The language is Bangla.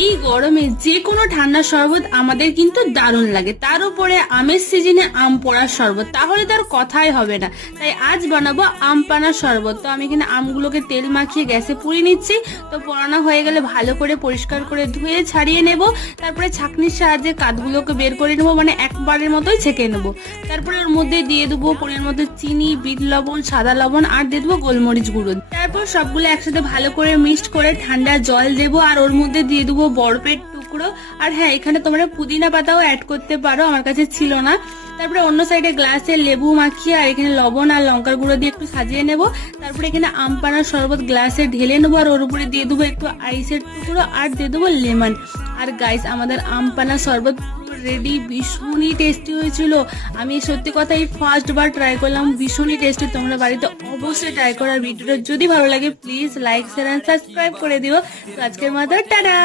এই গরমে যে কোনো ঠান্ডা শরবত আমাদের কিন্তু দারুণ লাগে, তার উপরে আমের সিজনে আম পোড়ার শরবত, তাহলে তার কথাই হবে না। তাই আজ বানাবো আম পানার শরবত। তো আমি এখানে আমগুলোকে তেল মাখিয়ে গ্যাসে পুড়িয়ে নিচ্ছি। তো পোড়ানো হয়ে গেলে ভালো করে পরিষ্কার করে ধুয়ে ছাড়িয়ে নেব। তারপরে ছাঁকনির সাহায্যে কাঠগুলোকে বের করে নেবো, মানে একবারের মতোই ছেঁকে নেবো। তারপরে ওর মধ্যে দিয়ে দেবো পরিমাণ মতো চিনি, বিট লবণ, সাদা লবণ আর দিয়ে দেবো গোলমরিচ গুঁড়ো। তারপর সবগুলো একসাথে ভালো করে মিক্সড করে ঠান্ডা জল দেবো, আর ওর মধ্যে দিয়ে দেবো বরফের টুকরো। আর হ্যাঁ, এখানে তোমরা পুদিনা পাতাও অ্যাড করতে পারো, আমার কাছে ছিল না। তারপরে অন্য সাইডে গ্লাসে লেবু মাখিয়ে আর এখানে লবণ আর লঙ্কার গুঁড়ো দিয়ে একটু সাজিয়ে নেব। তারপরে এখানে আম পানার শরবত গ্লাসে ঢেলে নেবো, আর ওর উপরে দিয়ে দেবো একটু আইসের টুকরো আর দিয়ে দেবো লেমন। আর গাইস, আমাদের আম পানার শরবত রেডি। ভীষণই টেস্টি হয়েছিল। আমি সত্যি কথা এই ফার্স্ট বার ট্রাই করলাম, ভীষণই টেস্টি। তোমরা বাড়িতে অবশ্যই ট্রাই করো। আর ভিডিওটা যদি ভালো লাগে please like, share and subscribe করে দিও। তো আজকের মতো টাটা।